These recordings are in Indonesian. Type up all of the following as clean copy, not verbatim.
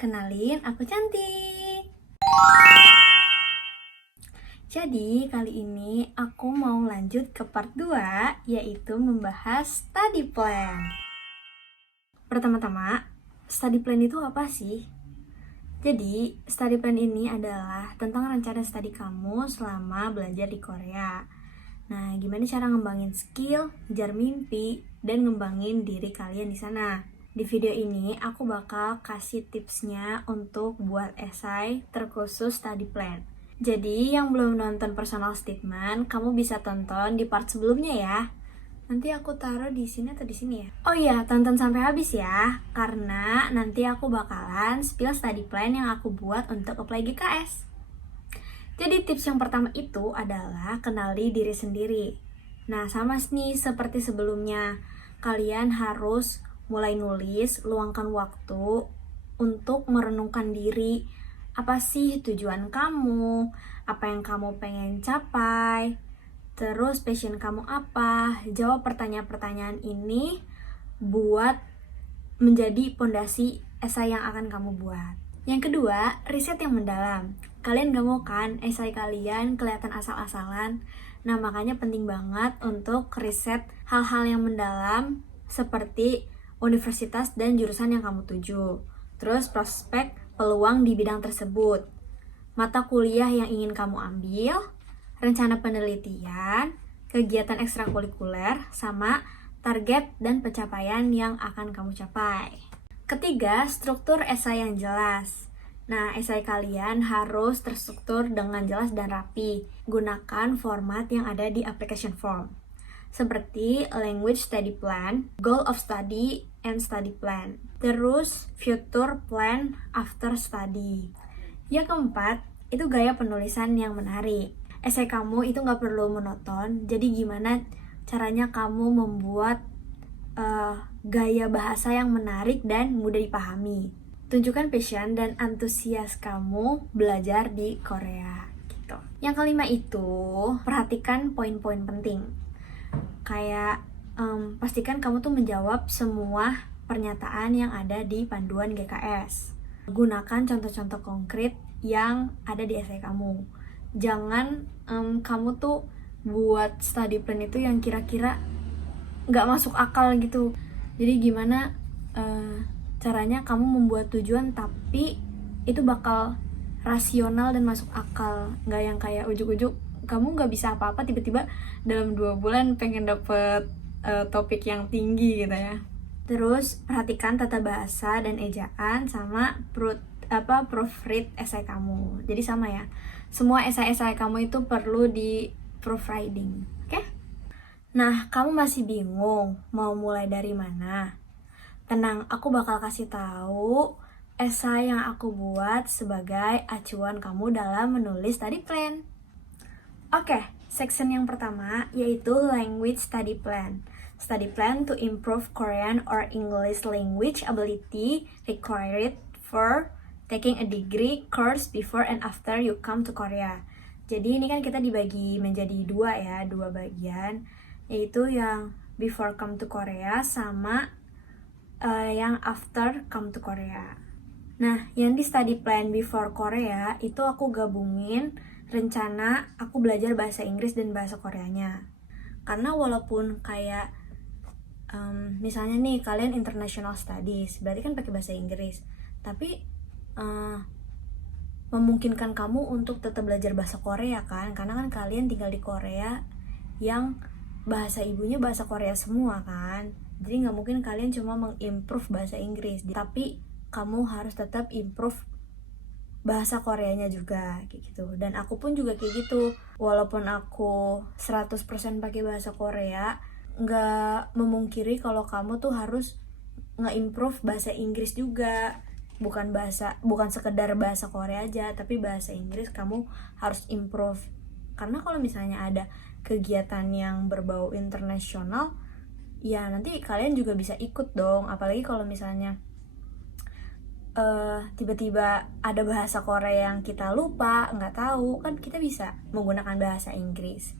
Kenalin, aku Cantik. Jadi, kali ini aku mau lanjut ke part 2, yaitu membahas study plan. Pertama-tama, study plan itu apa sih? Jadi, study plan ini adalah tentang rencana studi kamu selama belajar di Korea. Nah, gimana cara ngembangin skill, ngejar mimpi, dan ngembangin diri kalian di sana. Di video ini, aku bakal kasih tipsnya untuk buat esai terkhusus study plan. Jadi, yang belum nonton personal statement, kamu bisa tonton di part sebelumnya ya. Nanti aku taruh di sini atau di sini ya? Oh iya, tonton sampai habis ya, karena nanti aku bakalan spill study plan yang aku buat untuk apply GKS. Jadi tips yang pertama itu adalah kenali diri sendiri. Nah, sama nih seperti sebelumnya, kalian harus mulai nulis, luangkan waktu untuk merenungkan diri. Apa sih tujuan kamu? Apa yang kamu pengen capai? Terus passion kamu apa? Jawab pertanyaan-pertanyaan ini buat menjadi pondasi esai yang akan kamu buat. Yang kedua, riset yang mendalam. Kalian gak mau kan esai kalian kelihatan asal-asalan? Nah, makanya penting banget untuk riset hal-hal yang mendalam seperti universitas dan jurusan yang kamu tuju. Terus prospek peluang di bidang tersebut, mata kuliah yang ingin kamu ambil, rencana penelitian, kegiatan ekstrakurikuler, sama target dan pencapaian yang akan kamu capai. Ketiga, struktur esai yang jelas. Nah, esai kalian harus terstruktur dengan jelas dan rapi. Gunakan format yang ada di application form, seperti language study plan, goal of study, and study plan. Terus, future plan after study. Yang keempat, itu gaya penulisan yang menarik. Esai kamu itu nggak perlu monoton, jadi gimana caranya kamu membuat gaya bahasa yang menarik dan mudah dipahami. Tunjukkan passion dan antusias kamu belajar di Korea gitu. Yang kelima itu, perhatikan poin-poin penting. Kayak pastikan kamu tuh menjawab semua pernyataan yang ada di panduan GKS. Gunakan contoh-contoh konkret yang ada di esai kamu. Jangan kamu tuh buat study plan itu yang kira-kira nggak masuk akal gitu. Jadi gimana caranya kamu membuat tujuan tapi itu bakal rasional dan masuk akal, nggak yang kayak ujuk-ujuk kamu nggak bisa apa-apa tiba-tiba dalam 2 bulan pengen dapet topik yang tinggi gitu ya. Terus perhatikan tata bahasa dan ejaan sama proofread esai kamu. Jadi sama ya, semua esai-esai kamu itu perlu di proofreading, oke? Nah, kamu masih bingung mau mulai dari mana? Tenang, aku bakal kasih tahu esai yang aku buat sebagai acuan kamu dalam menulis study plan. Oke, section yang pertama yaitu language study plan. Study plan to improve Korean or English language ability required for taking a degree course before and after you come to Korea. Jadi ini kan kita dibagi menjadi dua bagian, yaitu yang before come to Korea sama yang after come to Korea. Nah, yang di study plan before Korea itu aku gabungin rencana aku belajar bahasa Inggris dan bahasa Koreanya. Karena walaupun kayak misalnya nih kalian international studies, berarti kan pakai bahasa Inggris, tapi memungkinkan kamu untuk tetap belajar bahasa Korea kan, karena kan kalian tinggal di Korea yang bahasa ibunya bahasa Korea semua kan. Jadi nggak mungkin kalian cuma mengimprove bahasa Inggris, tapi kamu harus tetap improve bahasa Koreanya juga kayak gitu. Dan aku pun juga kayak gitu. Walaupun aku 100% pakai bahasa Korea, nggak memungkiri kalau kamu tuh harus nge-improve bahasa Inggris juga. Bukan sekedar bahasa Korea aja, tapi bahasa Inggris kamu harus improve. Karena kalau misalnya ada kegiatan yang berbau internasional, ya nanti kalian juga bisa ikut dong. Apalagi kalau misalnya tiba-tiba ada bahasa Korea yang kita lupa, nggak tahu, kan kita bisa menggunakan bahasa Inggris.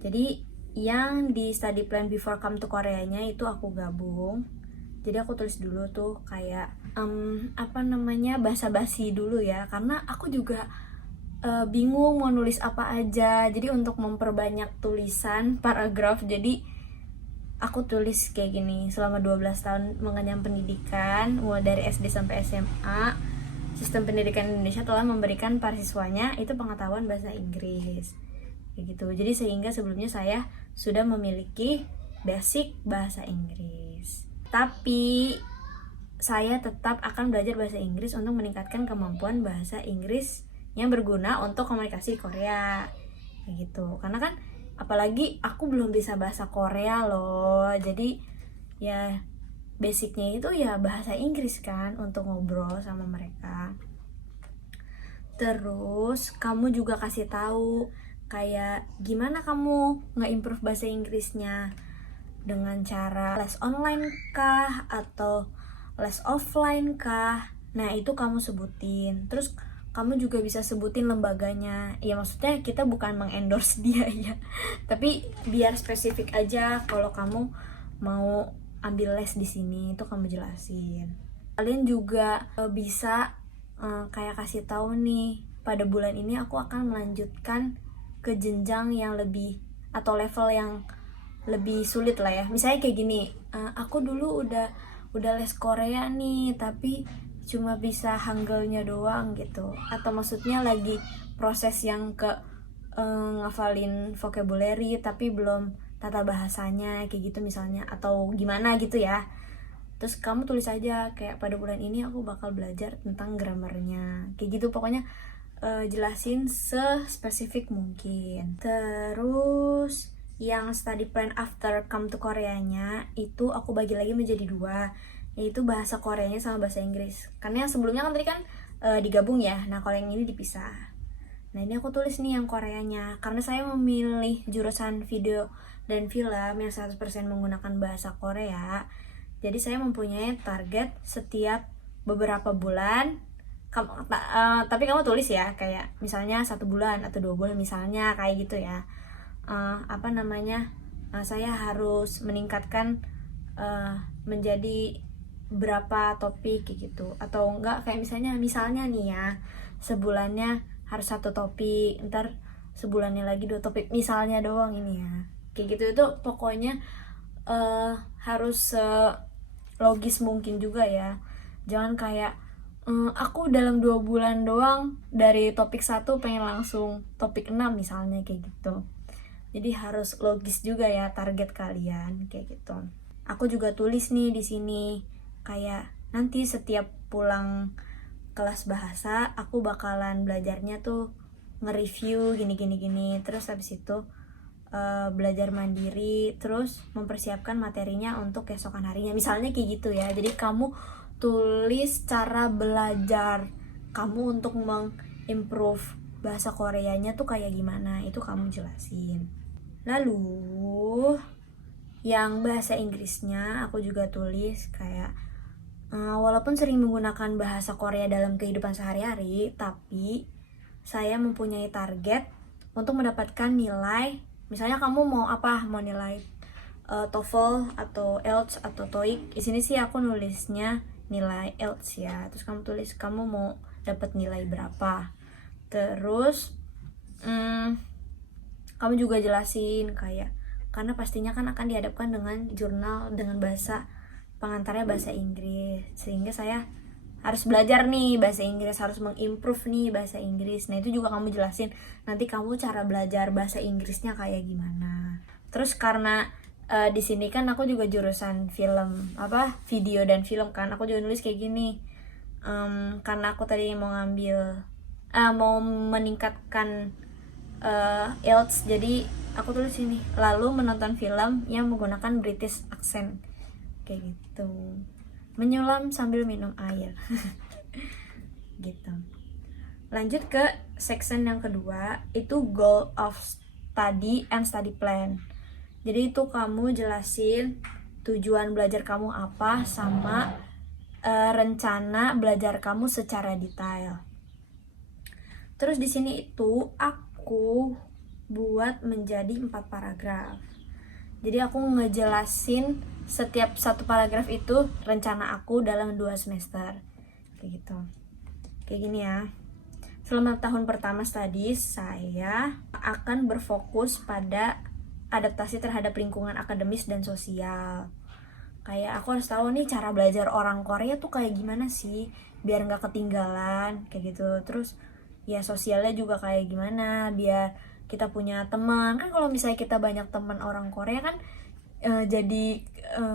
Jadi yang di study plan before come to Koreanya itu aku gabung. Jadi aku tulis dulu tuh kayak basa-basi dulu ya, karena aku juga bingung mau nulis apa aja. Jadi untuk memperbanyak tulisan paragraf, jadi aku tulis kayak gini. Selama 12 tahun mengenyam pendidikan, mulai dari SD sampai SMA, sistem pendidikan Indonesia telah memberikan para siswanya itu pengetahuan bahasa Inggris kayak gitu. Jadi sehingga sebelumnya saya sudah memiliki basic bahasa Inggris, tapi saya tetap akan belajar bahasa Inggris untuk meningkatkan kemampuan bahasa Inggris yang berguna untuk komunikasi di Korea kayak gitu. Karena kan apalagi aku belum bisa bahasa Korea loh, jadi ya basicnya itu ya bahasa Inggris kan untuk ngobrol sama mereka. Terus kamu juga kasih tahu kayak gimana kamu nge-improve bahasa Inggrisnya, dengan cara les online kah atau les offline kah. Nah itu kamu sebutin. Terus kamu juga bisa sebutin lembaganya. Ya maksudnya kita bukan mengendorse dia ya, tapi biar spesifik aja kalau kamu mau ambil les di sini itu kamu jelasin. Kalian juga bisa kayak kasih tahu nih, pada bulan ini aku akan melanjutkan ke jenjang yang lebih atau level yang lebih sulit lah ya. Misalnya kayak gini, aku dulu udah les Korea nih, tapi cuma bisa Hangulnya doang gitu. Atau maksudnya lagi proses yang ke ngafalin vocabulary tapi belum tata bahasanya kayak gitu misalnya, atau gimana gitu ya. Terus kamu tulis aja kayak pada bulan ini aku bakal belajar tentang grammarnya kayak gitu. Pokoknya jelasin sespesifik mungkin. Terus yang study plan after come to Koreanya itu aku bagi lagi menjadi 2, yaitu bahasa Koreanya sama bahasa Inggris. Karena yang sebelumnya kan tadi kan digabung ya. Nah kalau yang ini dipisah. Nah ini aku tulis nih yang Koreanya, karena saya memilih jurusan video dan film yang 100% menggunakan bahasa Korea. Jadi saya mempunyai target setiap beberapa bulan. Tapi kamu tulis ya, kayak misalnya 1 bulan atau 2 bulan misalnya kayak gitu ya. Saya harus meningkatkan menjadi berapa topik gitu, atau enggak kayak misalnya nih ya, sebulannya harus 1 topik, ntar sebulannya lagi 2 topik misalnya doang ini ya kayak gitu. Itu pokoknya harus logis mungkin juga ya, jangan kayak aku dalam 2 bulan doang dari topik 1 pengen langsung topik 6 misalnya kayak gitu. Jadi harus logis juga ya target kalian kayak gitu. Aku juga tulis nih di sini kayak nanti setiap pulang kelas bahasa aku bakalan belajarnya tuh nge-review gini. Terus habis itu belajar mandiri, terus mempersiapkan materinya untuk keesokan harinya misalnya kayak gitu ya. Jadi kamu tulis cara belajar kamu untuk mengimprove bahasa Koreanya tuh kayak gimana, itu kamu jelasin. Lalu yang bahasa Inggrisnya aku juga tulis kayak walaupun sering menggunakan bahasa Korea dalam kehidupan sehari-hari, tapi saya mempunyai target untuk mendapatkan nilai. Misalnya kamu mau apa? Mau nilai TOEFL atau IELTS atau TOEIC. Di sini sih aku nulisnya nilai IELTS ya. Terus kamu tulis kamu mau dapat nilai berapa. Terus kamu juga jelasin kayak, karena pastinya kan akan dihadapkan dengan jurnal dengan bahasa pengantarnya bahasa Inggris, sehingga saya harus belajar nih bahasa Inggris, harus mengimprove nih bahasa Inggris. Nah itu juga kamu jelasin nanti kamu cara belajar bahasa Inggrisnya kayak gimana. Terus karena di sini kan aku juga jurusan video dan film kan, aku juga nulis kayak gini. Karena aku tadi mau meningkatkan IELTS, jadi aku tulis ini lalu menonton film yang menggunakan British accent kayak gitu, menyulam sambil minum air gitu. Lanjut ke section yang kedua, itu goal of study and study plan. Jadi itu kamu jelasin tujuan belajar kamu apa sama rencana belajar kamu secara detail. Terus di sini itu aku buat menjadi 4 paragraf. Jadi aku ngejelasin setiap 1 paragraf itu rencana aku dalam 2 semester. kayak gitu. Kayak gini ya. Selama tahun pertama studies, saya akan berfokus pada adaptasi terhadap lingkungan akademis dan sosial. Kayak aku harus tahu nih cara belajar orang Korea tuh kayak gimana sih, biar nggak ketinggalan, kayak gitu. Terus ya sosialnya juga kayak gimana, biar kita punya teman. Kan kalau misalnya kita banyak teman orang Korea kan jadi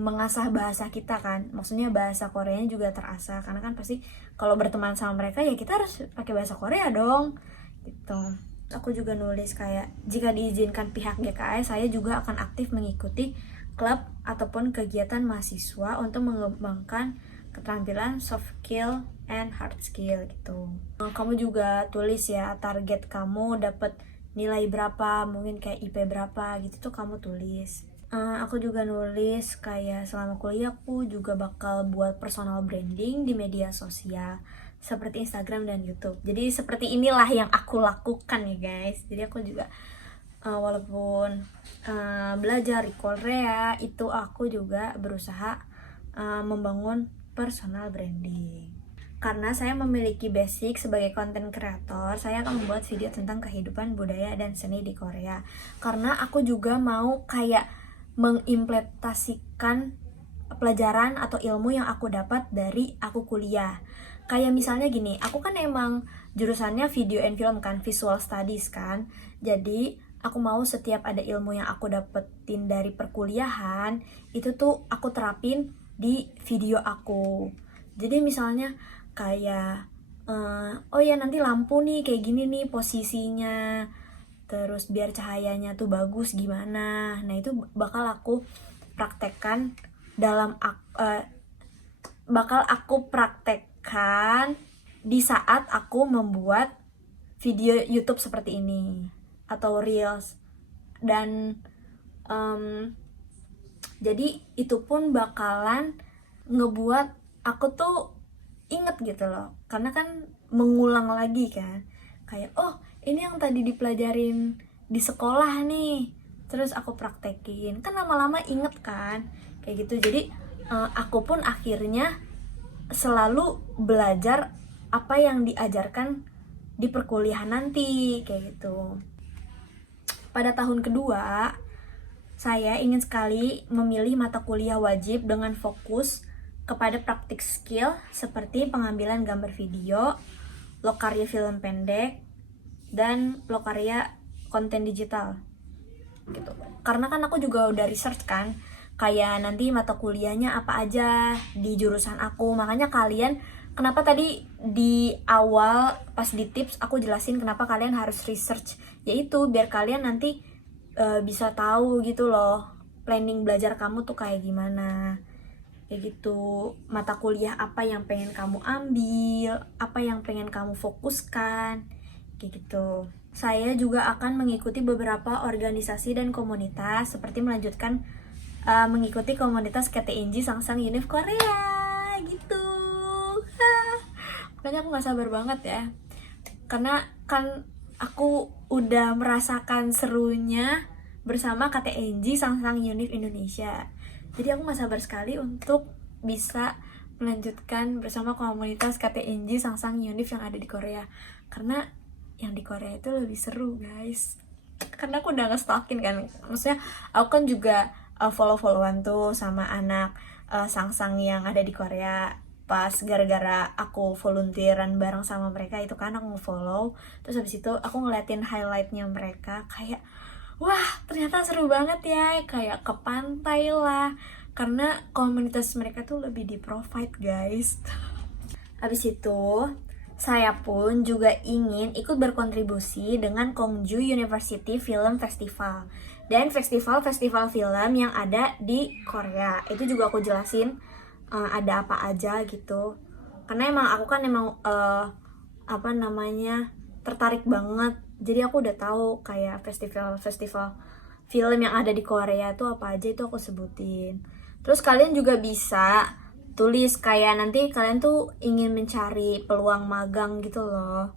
mengasah bahasa kita kan, maksudnya bahasa Koreanya juga terasah, karena kan pasti kalau berteman sama mereka ya kita harus pakai bahasa Korea dong gitu. Aku juga nulis kayak jika diizinkan pihak GKI, saya juga akan aktif mengikuti klub ataupun kegiatan mahasiswa untuk mengembangkan keterampilan soft skill and hard skill gitu. Kamu juga tulis ya target kamu dapat nilai berapa, mungkin kayak IP berapa gitu tuh kamu tulis. Aku juga nulis kayak selama kuliah aku juga bakal buat personal branding di media sosial seperti Instagram dan YouTube. Jadi seperti inilah yang aku lakukan ya guys. Jadi aku juga walaupun belajar di Korea itu aku juga berusaha membangun personal branding. Karena saya memiliki basic sebagai content creator, saya akan membuat video tentang kehidupan, budaya, dan seni di Korea. Karena aku juga mau kayak mengimplementasikan pelajaran atau ilmu yang aku dapat dari aku kuliah. Kayak misalnya gini, aku kan emang jurusannya video and film kan, visual studies kan. Jadi aku mau setiap ada ilmu yang aku dapetin dari perkuliahan, itu tuh aku terapin di video aku. Jadi misalnya kayak oh ya nanti lampu nih kayak gini nih posisinya, terus biar cahayanya tuh bagus gimana. Nah itu bakal aku praktekkan di saat aku membuat video YouTube seperti ini atau reels. Dan jadi itu pun bakalan ngebuat aku tuh inget gitu loh, karena kan mengulang lagi kan, kayak oh ini yang tadi dipelajarin di sekolah nih, terus aku praktekin, kan lama-lama inget kan, kayak gitu. Jadi aku pun akhirnya selalu belajar apa yang diajarkan di perkuliahan nanti, kayak gitu. Pada tahun kedua, saya ingin sekali memilih mata kuliah wajib dengan fokus kepada praktik skill seperti pengambilan gambar video, lokarya film pendek, dan lokarya konten digital gitu. Karena kan aku juga udah research kan, kayak nanti mata kuliahnya apa aja di jurusan aku. Makanya kalian, kenapa tadi di awal pas di tips aku jelasin kenapa kalian harus research, yaitu biar kalian nanti bisa tahu gitu loh planning belajar kamu tuh kayak gimana, kayak gitu. Mata kuliah apa yang pengen kamu ambil, apa yang pengen kamu fokuskan, kayak gitu. Saya juga akan mengikuti beberapa organisasi dan komunitas seperti melanjutkan mengikuti komunitas KTNG Sangsang Univ Korea gitu. Makanya aku gak sabar banget ya, karena kan aku udah merasakan serunya bersama KTNG Sangsang Univ Indonesia. Jadi aku gak sabar sekali untuk bisa melanjutkan bersama komunitas KTNG Sangsang Univ yang ada di Korea. Karena yang di Korea itu lebih seru guys. Karena aku udah nge-stalkin kan, maksudnya aku kan juga follow-followan tuh sama anak Sangsang yang ada di Korea. Pas gara-gara aku volunteeran bareng sama mereka itu kan aku nge-follow. Terus habis itu aku ngeliatin highlightnya mereka, kayak wah ternyata seru banget ya, kayak ke pantai lah, karena komunitas mereka tuh lebih di provide guys. Habis itu saya pun juga ingin ikut berkontribusi dengan Kongju University Film Festival dan festival-festival film yang ada di Korea. Itu juga aku jelasin ada apa aja gitu, karena emang aku kan emang tertarik banget. Jadi aku udah tahu kayak festival-festival film yang ada di Korea tuh apa aja, itu aku sebutin. Terus kalian juga bisa tulis kayak nanti kalian tuh ingin mencari peluang magang gitu loh,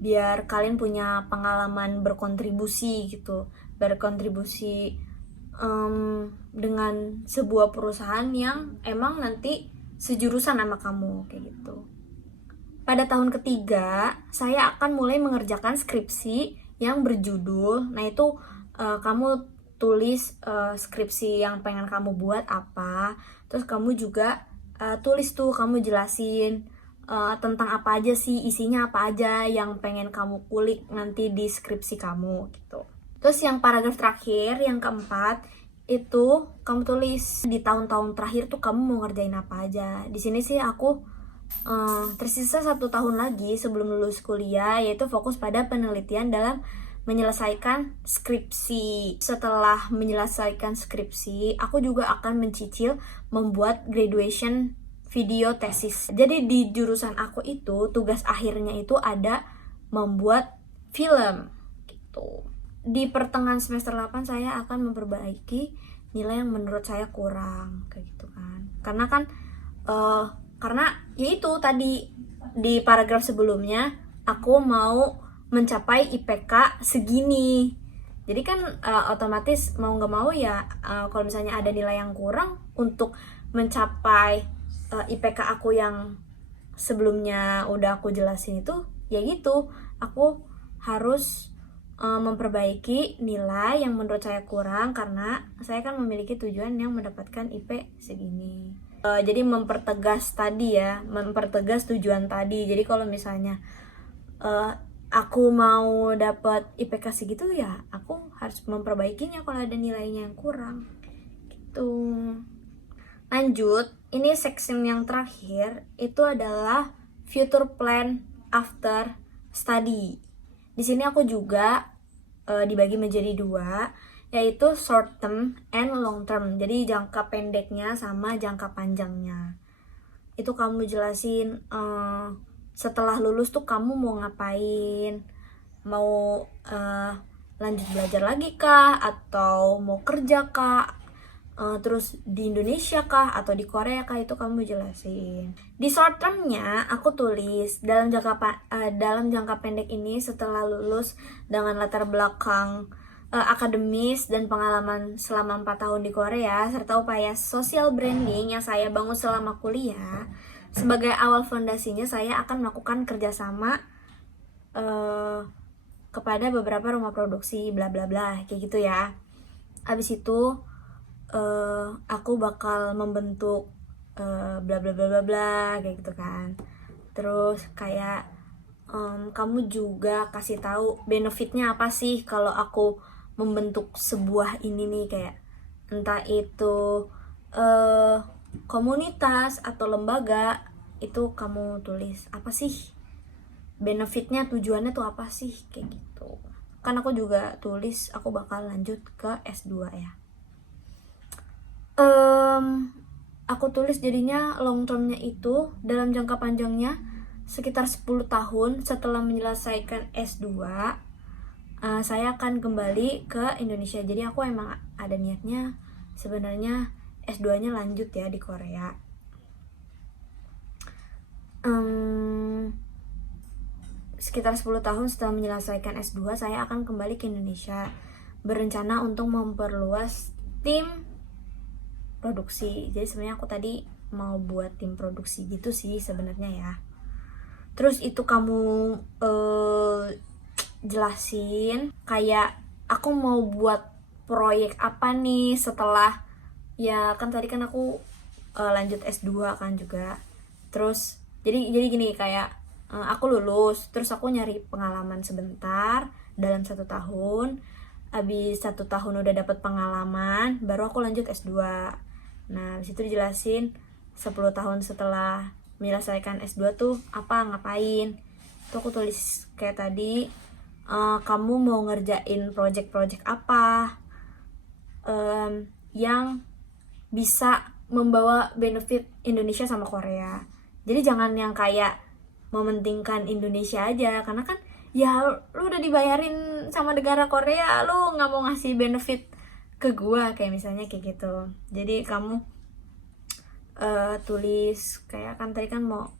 biar kalian punya pengalaman berkontribusi gitu, dengan sebuah perusahaan yang emang nanti sejurusan sama kamu kayak gitu. Pada tahun ketiga, saya akan mulai mengerjakan skripsi yang berjudul, nah itu kamu tulis skripsi yang pengen kamu buat apa, terus kamu juga tulis tuh, kamu jelasin tentang apa aja sih, isinya apa aja yang pengen kamu kulik nanti di skripsi kamu gitu. Terus yang paragraf terakhir, yang keempat, itu kamu tulis di tahun-tahun terakhir tuh kamu mau ngerjain apa aja. Di sini sih aku tersisa 1 tahun lagi sebelum lulus kuliah, yaitu fokus pada penelitian dalam menyelesaikan skripsi. Setelah menyelesaikan skripsi, aku juga akan mencicil membuat graduation video tesis. Jadi di jurusan aku itu tugas akhirnya itu ada membuat film gitu. Di pertengahan semester 8 saya akan memperbaiki nilai yang menurut saya kurang kayak gitu kan. Karena yaitu tadi di paragraf sebelumnya aku mau mencapai IPK segini. Jadi kan otomatis mau nggak mau ya kalau misalnya ada nilai yang kurang untuk mencapai IPK aku yang sebelumnya udah aku jelasin itu, ya gitu, aku harus memperbaiki nilai yang menurut saya kurang karena saya kan memiliki tujuan yang mendapatkan IP segini. Jadi mempertegas tadi ya, mempertegas tujuan tadi. Jadi kalau misalnya aku mau dapat IPK segitu ya aku harus memperbaikinya kalau ada nilainya yang kurang gitu. Lanjut, ini section yang terakhir itu adalah future plan after study. Di sini aku juga dibagi menjadi 2, yaitu short term and long term. Jadi jangka pendeknya sama jangka panjangnya. Itu kamu jelasin setelah lulus tuh kamu mau ngapain, mau lanjut belajar lagi kah, atau mau kerja kah, terus di Indonesia kah atau di Korea kah, itu kamu jelasin. Di short termnya aku tulis dalam jangka pendek ini setelah lulus dengan latar belakang akademis dan pengalaman selama 4 tahun di Korea serta upaya social branding yang saya bangun selama kuliah, sebagai awal fondasinya saya akan melakukan kerjasama kepada beberapa rumah produksi bla bla bla kayak gitu ya. Abis itu aku bakal membentuk bla bla bla bla bla kayak gitu kan. Terus kayak kamu juga kasih tahu benefitnya apa sih kalau aku membentuk sebuah ini nih, kayak entah itu komunitas atau lembaga, itu kamu tulis apa sih benefitnya, tujuannya tuh apa sih kayak gitu. Kan aku juga tulis aku bakal lanjut ke S2 ya. Aku tulis jadinya long termnya itu dalam jangka panjangnya sekitar 10 tahun setelah menyelesaikan S2 saya akan kembali ke Indonesia. Jadi aku emang ada niatnya sebenarnya S2 nya lanjut ya di Korea. Sekitar 10 tahun setelah menyelesaikan S2 saya akan kembali ke Indonesia, berencana untuk memperluas tim produksi. Jadi sebenarnya aku tadi mau buat tim produksi gitu sih sebenarnya ya. Terus itu kamu jelasin kayak aku mau buat proyek apa nih setelah, ya kan tadi kan aku lanjut S2 kan juga. Terus jadi gini, kayak aku lulus terus aku nyari pengalaman sebentar dalam 1 tahun. Habis 1 tahun udah dapat pengalaman baru aku lanjut S2. Nah disitu dijelasin 10 tahun setelah menyelesaikan S2 tuh ngapain. Tuh aku tulis kayak tadi, kamu mau ngerjain project-project apa yang bisa membawa benefit Indonesia sama Korea. Jadi jangan yang kayak mementingkan Indonesia aja, karena kan ya lu udah dibayarin sama negara Korea, lu nggak mau ngasih benefit ke gua kayak misalnya kayak gitu. Jadi kamu tulis kayak kan tadi kan mau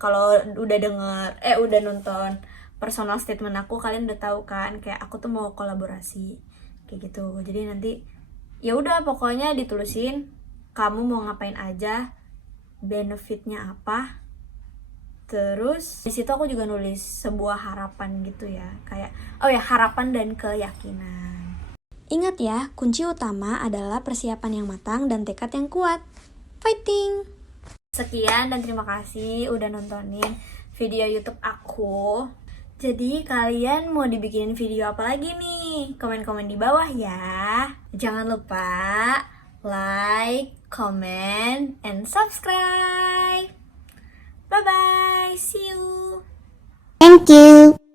kalau udah nonton personal statement aku, kalian udah tahu kan kayak aku tuh mau kolaborasi kayak gitu. Jadi nanti ya udah pokoknya ditulisin kamu mau ngapain aja benefitnya apa. Terus di situ aku juga nulis sebuah harapan gitu ya, kayak harapan dan keyakinan. Ingat ya, kunci utama adalah persiapan yang matang dan tekad yang kuat. Fighting! Sekian dan terima kasih udah nontonin video YouTube aku. Jadi kalian mau dibikinin video apa lagi nih? Komen-komen di bawah ya. Jangan lupa like, comment, and subscribe. Bye-bye. See you. Thank you.